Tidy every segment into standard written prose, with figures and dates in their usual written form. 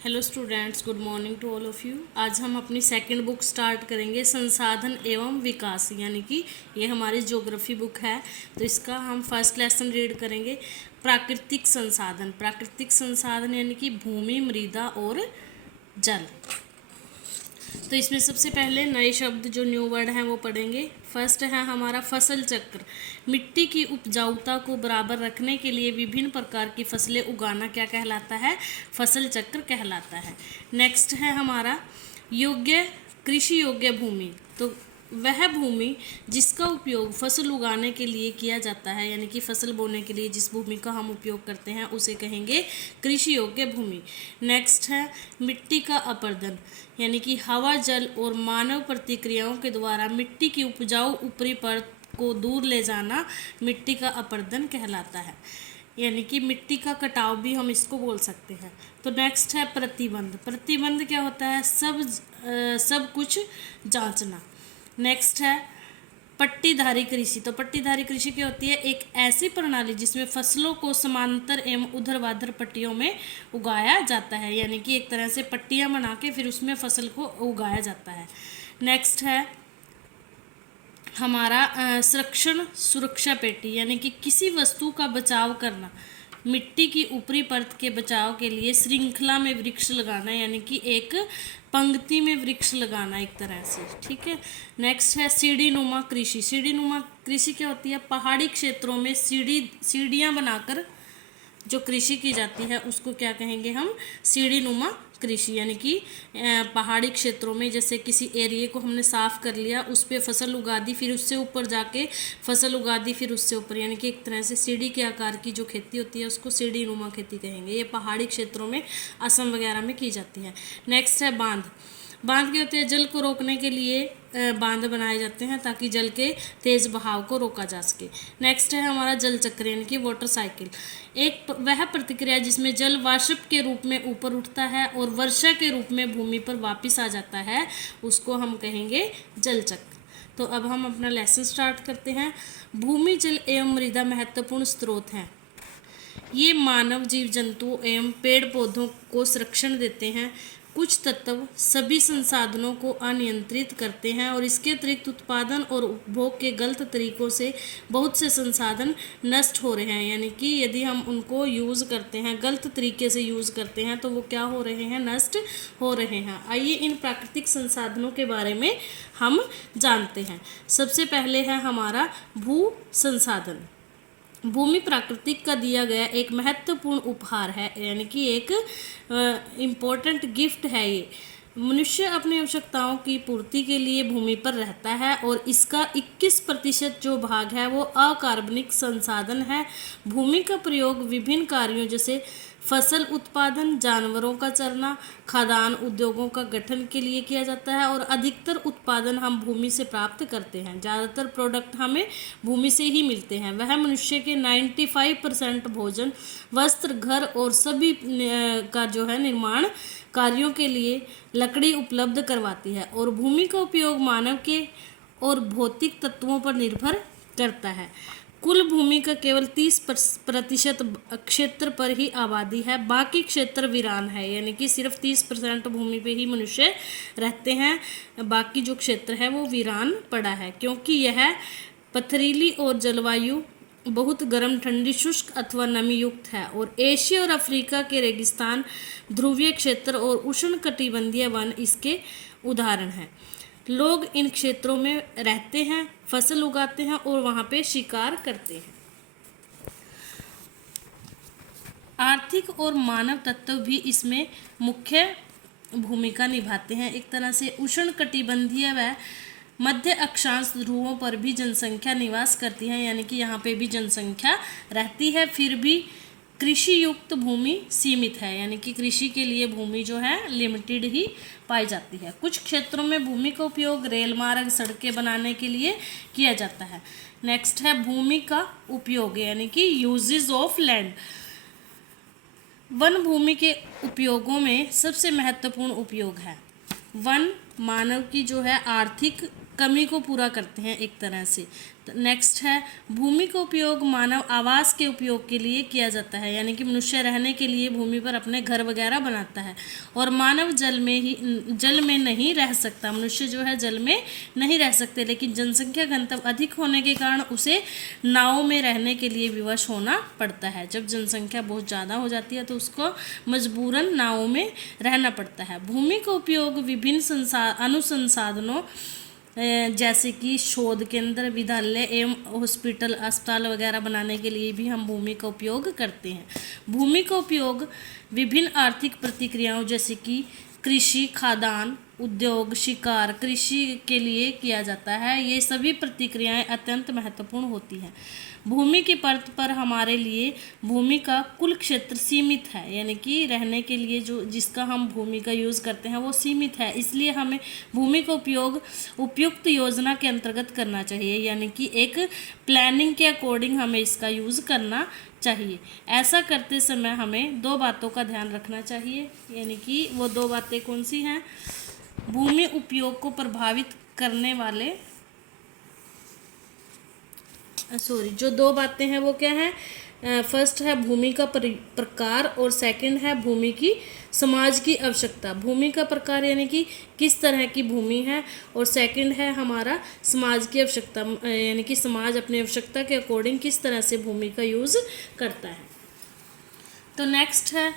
Hello students, good morning to all of you. आज हम अपनी सेकंड बुक स्टार्ट करेंगे, संसाधन एवं विकास, यानी कि ये हमारी ज्योग्राफी बुक है। तो इसका हम फर्स्ट लेसन रीड करेंगे, प्राकृतिक संसाधन। प्राकृतिक संसाधन यानी कि भूमि, मृदा और जल। तो इसमें सबसे पहले नए शब्द जो न्यू वर्ड हैं वो पढ़ेंगे। फर्स्ट है हमारा फसल चक्र। मिट्टी की उपजाऊता को बराबर रखने के लिए विभिन्न प्रकार की फसलें उगाना क्या कहलाता है? फसल चक्र कहलाता है। नेक्स्ट है हमारा योग्य, कृषि योग्य भूमि। तो वह भूमि जिसका उपयोग फसल उगाने के लिए किया जाता है, यानी कि फसल बोने के लिए जिस भूमि का हम उपयोग करते हैं उसे कहेंगे कृषि योग्य भूमि। नेक्स्ट है मिट्टी का अपरदन, यानी कि हवा, जल और मानव प्रतिक्रियाओं के द्वारा मिट्टी की उपजाऊ ऊपरी परत को दूर ले जाना मिट्टी का अपरदन कहलाता है, यानी कि मिट्टी का कटाव भी हम इसको बोल सकते हैं। तो नेक्स्ट है प्रतिबंध। प्रतिबंध क्या होता है? सब कुछ जांचना। नेक्स्ट है पट्टीधारी कृषि। तो पट्टीधारी कृषि क्या होती है? एक ऐसी प्रणाली जिसमें फसलों को समांतर एवं ऊर्ध्वाधर पट्टियों में उगाया जाता है, यानी कि एक तरह से पट्टियां बना के फिर उसमें फसल को उगाया जाता है। नेक्स्ट है हमारा संरक्षण सुरक्षा पेटी, यानी कि किसी वस्तु का बचाव करना। मिट्टी की ऊपरी परत के बचाव के लिए श्रृंखला में वृक्ष लगाना, यानी कि एक पंक्ति में वृक्ष लगाना एक तरह से, ठीक है। नेक्स्ट है सीढ़ी नुमा कृषि। सीढ़ी नुमा कृषि क्या होती है? पहाड़ी क्षेत्रों में सीढ़ियाँ बनाकर जो कृषि की जाती है उसको क्या कहेंगे हम? सीढ़ी नुमा कृषि। यानी कि पहाड़ी क्षेत्रों में जैसे किसी एरिया को हमने साफ कर लिया, उस पर फसल उगा दी, फिर उससे ऊपर जाके फसल उगा दी, फिर उससे ऊपर, यानी कि एक तरह से सीढ़ी के आकार की जो खेती होती है उसको सीढ़ी नुमा खेती कहेंगे। ये पहाड़ी क्षेत्रों में, असम वगैरह में की जाती है। नेक्स्ट है बांध। बांध क्या होते हैं? जल को रोकने के लिए बांध बनाए जाते हैं ताकि जल के तेज बहाव को रोका जा सके। नेक्स्ट है हमारा जल चक्र, यानी कि वाटर साइकिल। एक वह प्रतिक्रिया जिसमें जल वाष्प के रूप में ऊपर उठता है और वर्षा के रूप में भूमि पर वापस आ जाता है, उसको हम कहेंगे जल चक्र। तो अब हम अपना लेसन स्टार्ट करते हैं। भूमि, जल एवं मृदा महत्वपूर्ण स्रोत हैं। ये मानव, जीव जंतुओं एवं पेड़ पौधों को संरक्षण देते हैं। कुछ तत्व सभी संसाधनों को अनियंत्रित करते हैं और इसके अतिरिक्त उत्पादन और उपभोग के गलत तरीकों से बहुत से संसाधन नष्ट हो रहे हैं, यानी कि यदि हम उनको यूज़ करते हैं, गलत तरीके से यूज़ करते हैं, तो वो क्या हो रहे हैं? नष्ट हो रहे हैं। आइए इन प्राकृतिक संसाधनों के बारे में हम जानते हैं। सबसे पहले है हमारा भू संसाधन। भूमि प्राकृतिक का दिया गया एक महत्वपूर्ण उपहार है, यानी कि एक इम्पोर्टेंट गिफ्ट है। ये मनुष्य अपनी आवश्यकताओं की पूर्ति के लिए भूमि पर रहता है और इसका 21% जो भाग है वो अकार्बनिक संसाधन है। भूमि का प्रयोग विभिन्न कार्यों जैसे फसल उत्पादन, जानवरों का चरना, खाद्यान्न उद्योगों का गठन के लिए किया जाता है और अधिकतर उत्पादन हम भूमि से प्राप्त करते हैं। ज़्यादातर प्रोडक्ट हमें भूमि से ही मिलते हैं। वह मनुष्य के 95% भोजन, वस्त्र, घर और सभी का जो है निर्माण कार्यों के लिए लकड़ी उपलब्ध करवाती है और भूमि का उपयोग मानव के और भौतिक तत्वों पर निर्भर करता है। कुल भूमि का केवल 30% क्षेत्र पर ही आबादी है, बाकी क्षेत्र वीरान है, यानी कि सिर्फ 30% भूमि पे ही मनुष्य रहते हैं, बाकी जो क्षेत्र है वो वीरान पड़ा है, क्योंकि यह पथरीली और जलवायु बहुत गर्म, ठंडी, शुष्क अथवा नमी युक्त है और एशिया और अफ्रीका के रेगिस्तान, ध्रुवीय क्षेत्र और उष्णकटिबंधीय वन इसके उदाहरण हैं। लोग इन क्षेत्रों में रहते हैं, फसल उगाते हैं और वहाँ पे शिकार करते हैं। आर्थिक और मानव तत्व भी इसमें मुख्य भूमिका निभाते हैं। एक तरह से उष्णकटिबंधीय व मध्य अक्षांश ध्रुवों पर भी जनसंख्या निवास करती है, यानी कि यहाँ पे भी जनसंख्या रहती है। फिर भी कृषि युक्त भूमि सीमित है, यानी कि कृषि के लिए भूमि जो है लिमिटेड ही पाई जाती है। कुछ क्षेत्रों में भूमि का उपयोग रेल मार्ग, सड़कें बनाने के लिए किया जाता है। नेक्स्ट है भूमि का उपयोग, यानी कि यूजेस ऑफ लैंड। वन भूमि के उपयोगों में सबसे महत्वपूर्ण उपयोग है। वन मानव की जो है आर्थिक कमी को पूरा करते हैं एक तरह से। नेक्स्ट है भूमि का उपयोग मानव आवास के उपयोग के लिए किया जाता है, यानी कि मनुष्य रहने के लिए भूमि पर अपने घर वगैरह बनाता है। और मानव जल में नहीं रह सकता, मनुष्य जो है जल में नहीं रह सकते, लेकिन जनसंख्या घनत्व अधिक होने के कारण उसे नाव में रहने के लिए विवश होना पड़ता है। जब जनसंख्या बहुत ज़्यादा हो जाती है तो उसको मजबूरन नाव में रहना पड़ता है। भूमि का उपयोग विभिन्न अनुसंसाधनों जैसे कि शोध केंद्र, विद्यालय एवं हॉस्पिटल, अस्पताल वगैरह बनाने के लिए भी हम भूमि का उपयोग करते हैं। भूमि का उपयोग विभिन्न आर्थिक प्रतिक्रियाओं जैसे कि कृषि, खाद्यान्न, उद्योग, शिकार, कृषि के लिए किया जाता है। ये सभी प्रतिक्रियाएं अत्यंत महत्वपूर्ण होती हैं। भूमि की परत पर हमारे लिए भूमि का कुल क्षेत्र सीमित है, यानी कि रहने के लिए जो जिसका हम भूमि का यूज़ करते हैं वो सीमित है, इसलिए हमें भूमि का उपयोग उपयुक्त योजना के अंतर्गत करना चाहिए, यानी कि एक प्लानिंग के अकॉर्डिंग हमें इसका यूज़ करना चाहिए। ऐसा करते समय हमें दो बातों का ध्यान रखना चाहिए, यानी कि वो दो बातें कौन सी हैं? भूमि उपयोग को प्रभावित करने वाले जो दो बातें हैं वो क्या है? फर्स्ट है भूमि का प्रकार और सेकंड है भूमि की समाज की आवश्यकता। भूमि का प्रकार यानी कि किस तरह की भूमि है, और सेकंड है हमारा समाज की आवश्यकता, यानी कि समाज अपनी आवश्यकता के अकॉर्डिंग किस तरह से भूमि का यूज़ करता है। तो नेक्स्ट है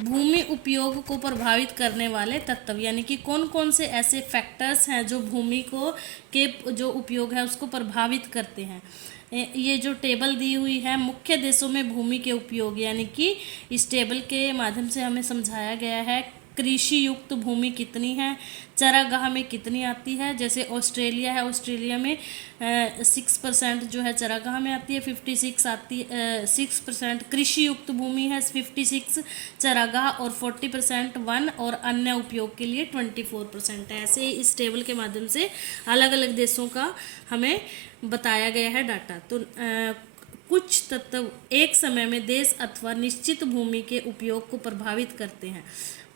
भूमि उपयोग को प्रभावित करने वाले तत्व, यानी कि कौन कौन से ऐसे फैक्टर्स हैं जो भूमि को के जो उपयोग है उसको प्रभावित करते हैं। ये जो टेबल दी हुई है मुख्य देशों में भूमि के उपयोग, यानी कि इस टेबल के माध्यम से हमें समझाया गया है कृषि युक्त भूमि कितनी है, चरागाह में कितनी आती है। जैसे ऑस्ट्रेलिया है, ऑस्ट्रेलिया में 6% जो है चरागाह में आती है, 6% कृषि युक्त भूमि है, 56 चरागाह, और 40% वन और अन्य उपयोग के लिए 24% है। ऐसे इस टेबल के माध्यम से अलग अलग देशों का हमें बताया गया है डाटा। तो कुछ तत्व एक समय में देश अथवा निश्चित भूमि के उपयोग को प्रभावित करते हैं।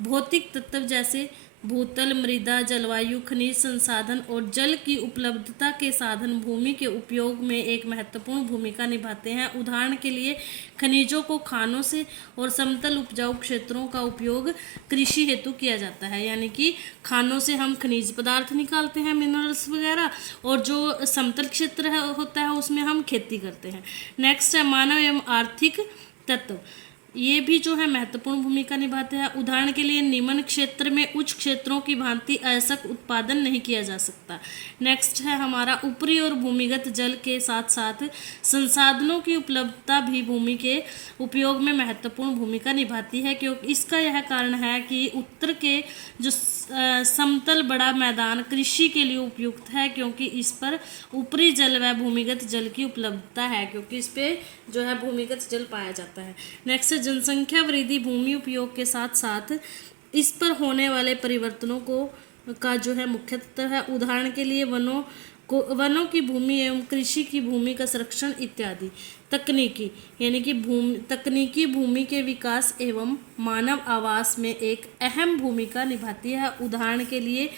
भौतिक तत्व जैसे भूतल, मृदा, जलवायु, खनिज संसाधन और जल की उपलब्धता के साधन भूमि के उपयोग में एक महत्वपूर्ण भूमिका निभाते हैं। उदाहरण के लिए खनिजों को खानों से और समतल उपजाऊ क्षेत्रों का उपयोग कृषि हेतु किया जाता है, यानी कि खानों से हम खनिज पदार्थ निकालते हैं, मिनरल्स वगैरह, और जो समतल क्षेत्र होता है उसमें हम खेती करते हैं। नेक्स्ट है मानव एवं आर्थिक तत्व, ये भी जो है महत्वपूर्ण भूमिका निभाते हैं। उदाहरण के लिए निम्न क्षेत्र में उच्च क्षेत्रों की भांति अयस्क उत्पादन नहीं किया जा सकता। नेक्स्ट है हमारा ऊपरी और भूमिगत जल के साथ साथ संसाधनों की उपलब्धता भी भूमि के उपयोग में महत्वपूर्ण भूमिका निभाती है, क्योंकि इसका यह कारण है कि उत्तर के जो समतल बड़ा मैदान कृषि के लिए उपयुक्त है, क्योंकि इस पर ऊपरी जल व भूमिगत जल की उपलब्धता है, क्योंकि इस पे जो है भूमिगत जल पाया जाता है। नेक्स्ट जनसंख्या वृद्धि भूमि उपयोग के साथ साथ इस पर होने वाले परिवर्तनों का जो है मुख्य तत्व है। उदाहरण के लिए वनों की भूमि एवं कृषि की भूमि का संरक्षण इत्यादि। तकनीकी यानी कि तकनीकी भूमि के विकास एवं मानव आवास में एक अहम भूमिका निभाती है। उदाहरण के लिए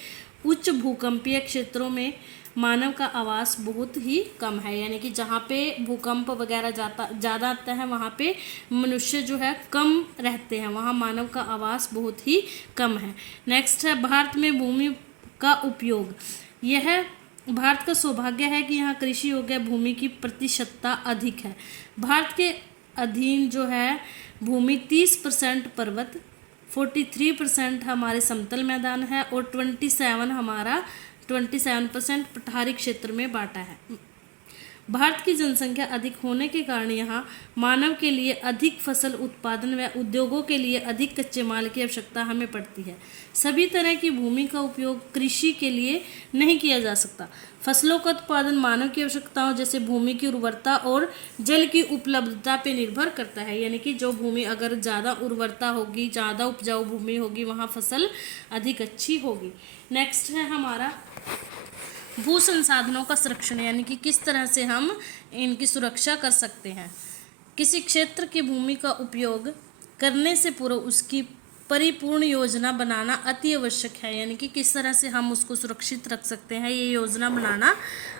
उच्च भूकंपीय क्षेत्रों में मानव का आवास बहुत ही कम है, यानी कि जहाँ पे भूकंप वगैरह ज़्यादा आता है वहाँ पे मनुष्य जो है कम रहते हैं, वहाँ मानव का आवास बहुत ही कम है। नेक्स्ट है भारत में भूमि का उपयोग। यह भारत का सौभाग्य है कि यहाँ कृषि योग्य भूमि की प्रतिशतता अधिक है। भारत के अधीन जो है भूमि 30% पर्वत, 43% हमारे समतल मैदान है, और 27% पठारी क्षेत्र में बांटा है। भारत की जनसंख्या अधिक होने के कारण यहाँ मानव के लिए अधिक फसल उत्पादन व उद्योगों के लिए अधिक कच्चे माल की आवश्यकता हमें पड़ती है। सभी तरह की भूमि का उपयोग कृषि के लिए नहीं किया जा सकता। फसलों का उत्पादन मानव की आवश्यकताओं जैसे भूमि की उर्वरता और जल की उपलब्धता पर निर्भर करता है, यानी कि जो भूमि अगर ज़्यादा उर्वरता होगी, ज़्यादा उपजाऊ भूमि होगी, वहाँ फसल अधिक अच्छी होगी। नेक्स्ट है हमारा भू संसाधनों का संरक्षण, यानी कि किस तरह से हम इनकी सुरक्षा कर सकते हैं। किसी क्षेत्र की भूमि का उपयोग करने से पूर्व उसकी परिपूर्ण योजना बनाना अति आवश्यक है, यानी कि किस तरह से हम उसको सुरक्षित रख सकते हैं, ये योजना बनाना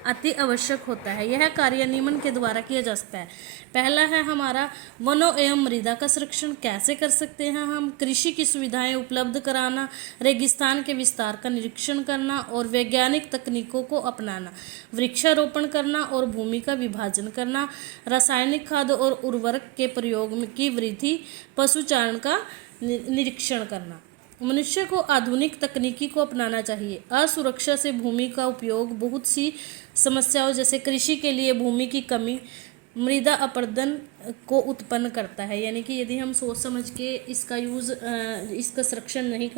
अति आवश्यक होता है। यह कार्यान्वयन के द्वारा किया जा सकता है। पहला है हमारा वनों एवं मृदा का संरक्षण कैसे कर सकते हैं हम। कृषि की सुविधाएं उपलब्ध कराना, रेगिस्तान के विस्तार का निरीक्षण करना और वैज्ञानिक तकनीकों को अपनाना, वृक्षारोपण करना और भूमि का विभाजन करना, रासायनिक खाद और उर्वरक के प्रयोग की वृद्धि, पशुचारण का निरीक्षण करना। मनुष्य को आधुनिक तकनीकी को अपनाना चाहिए। असुरक्षा से भूमि का उपयोग बहुत सी समस्याओं जैसे कृषि के लिए भूमि की कमी, मृदा अपरदन को उत्पन्न करता है, यानी कि यदि हम सोच समझ के इसका इसका संरक्षण नहीं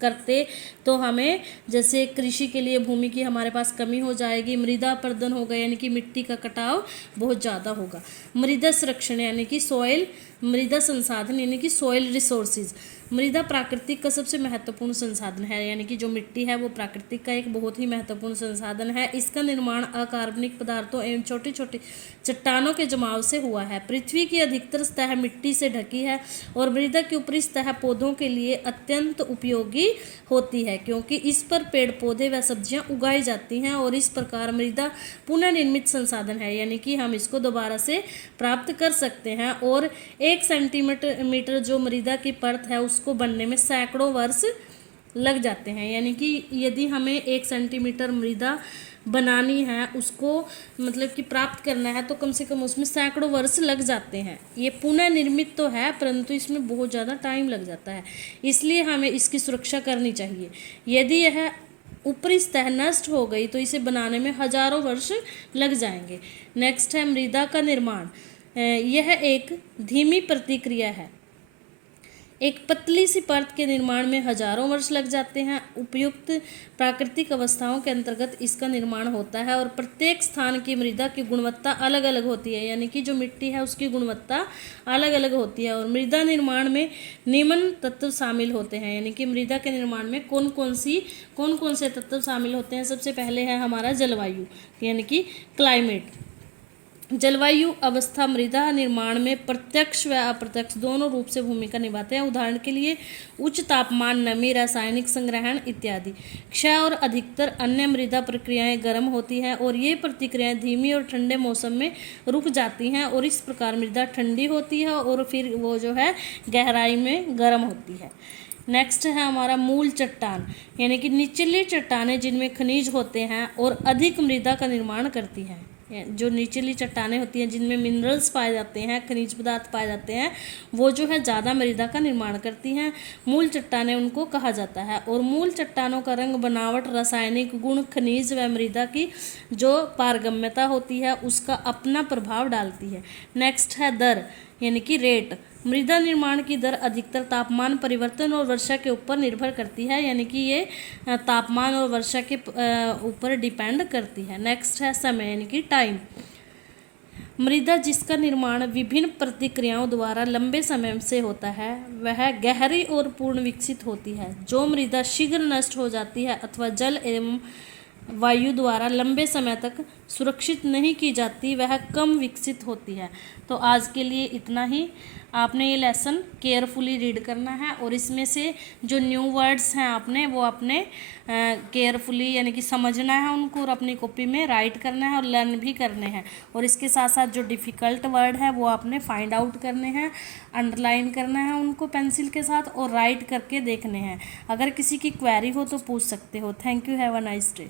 करते तो हमें जैसे कृषि के लिए भूमि की हमारे पास कमी हो जाएगी, मृदा अपरदन होगा यानी कि मिट्टी का कटाव बहुत ज़्यादा होगा। मृदा संरक्षण यानी कि सॉइल, मृदा संसाधन यानी कि सॉइल रिसोर्सेज। मृदा प्राकृतिक का सबसे महत्वपूर्ण संसाधन है, यानी कि जो मिट्टी है वो प्राकृतिक का एक बहुत ही महत्वपूर्ण संसाधन है। इसका निर्माण अकार्बनिक पदार्थों एवं छोटी छोटी चट्टानों के जमाव से हुआ है। पृथ्वी की अधिकतर सतह मिट्टी से ढकी है और मृदा की ऊपरी सतह पौधों के लिए अत्यंत उपयोगी होती है, क्योंकि इस पर पेड़ पौधे व सब्जियां उगाई जाती हैं और इस प्रकार मृदा पुनः निर्मित संसाधन है, यानी कि हम इसको दोबारा से प्राप्त कर सकते हैं। और 1 सेंटीमीटर जो मृदा की परत है उसको बनने में सैकड़ों वर्ष लग जाते हैं, यानी कि यदि हमें 1 सेंटीमीटर मृदा बनानी है, उसको मतलब कि प्राप्त करना है, तो कम से कम उसमें सैकड़ों वर्ष लग जाते हैं। ये पुनः निर्मित तो है परंतु इसमें बहुत ज़्यादा टाइम लग जाता है, इसलिए हमें इसकी सुरक्षा करनी चाहिए। यदि यह ऊपरी सतह नष्ट हो गई तो इसे बनाने में हजारों वर्ष लग जाएंगे। नेक्स्ट है मृदा का निर्माण। यह एक धीमी प्रतिक्रिया है। एक पतली सी परत के निर्माण में हजारों वर्ष लग जाते हैं। उपयुक्त प्राकृतिक अवस्थाओं के अंतर्गत इसका निर्माण होता है और प्रत्येक स्थान की मृदा की गुणवत्ता अलग अलग होती है, यानी कि जो मिट्टी है उसकी गुणवत्ता अलग अलग होती है। और मृदा निर्माण में निम्न तत्व शामिल होते हैं, यानी कि मृदा के निर्माण में कौन कौन से तत्व शामिल होते हैं। सबसे पहले है हमारा जलवायु, यानी कि क्लाइमेट। जलवायु अवस्था मृदा निर्माण में प्रत्यक्ष व अप्रत्यक्ष दोनों रूप से भूमिका निभाते हैं। उदाहरण के लिए उच्च तापमान, नमी, रासायनिक संग्रहण इत्यादि। क्षय और अधिकतर अन्य मृदा प्रक्रियाएं गर्म होती हैं और ये प्रतिक्रियाएं धीमी और ठंडे मौसम में रुक जाती हैं और इस प्रकार मृदा ठंडी होती है और फिर वो जो है गहराई में गर्म होती है। नेक्स्ट है हमारा मूल चट्टान, यानी कि निचली चट्टानें जिनमें खनिज होते हैं और अधिक मृदा का निर्माण करती हैं। जो निचली चट्टानें होती हैं जिनमें मिनरल्स पाए जाते हैं, खनिज पदार्थ पाए जाते हैं, वो जो है ज़्यादा मृदा का निर्माण करती हैं। मूल चट्टानें उनको कहा जाता है। और मूल चट्टानों का रंग, बनावट, रासायनिक गुण, खनिज व मृदा की जो पारगम्यता होती है उसका अपना प्रभाव डालती है। नेक्स्ट है दर, यानी कि रेट। मृदा निर्माण की दर अधिकतर तापमान परिवर्तन और वर्षा के ऊपर निर्भर करती है, यानी कि ये तापमान और वर्षा के ऊपर डिपेंड करती है। नेक्स्ट है समय, यानी कि टाइम। मृदा जिसका निर्माण विभिन्न प्रतिक्रियाओं द्वारा लंबे समय से होता है वह गहरी और पूर्ण विकसित होती है। जो मृदा शीघ्र नष्ट हो जाती है अथवा जल एवं वायु द्वारा लंबे समय तक सुरक्षित नहीं की जाती वह कम विकसित होती है। तो आज के लिए इतना ही। आपने ये लेसन केयरफुली रीड करना है और इसमें से जो न्यू वर्ड्स हैं आपने वो अपने केयरफुली यानी कि समझना है उनको और अपनी कॉपी में राइट करना है और लर्न भी करने हैं। और इसके साथ साथ जो डिफ़िकल्ट वर्ड है वो आपने फाइंड आउट करने हैं, अंडरलाइन करना है उनको पेंसिल के साथ और राइट करके देखने हैं। अगर किसी की क्वेरी हो तो पूछ सकते हो। Thank you, have a nice day.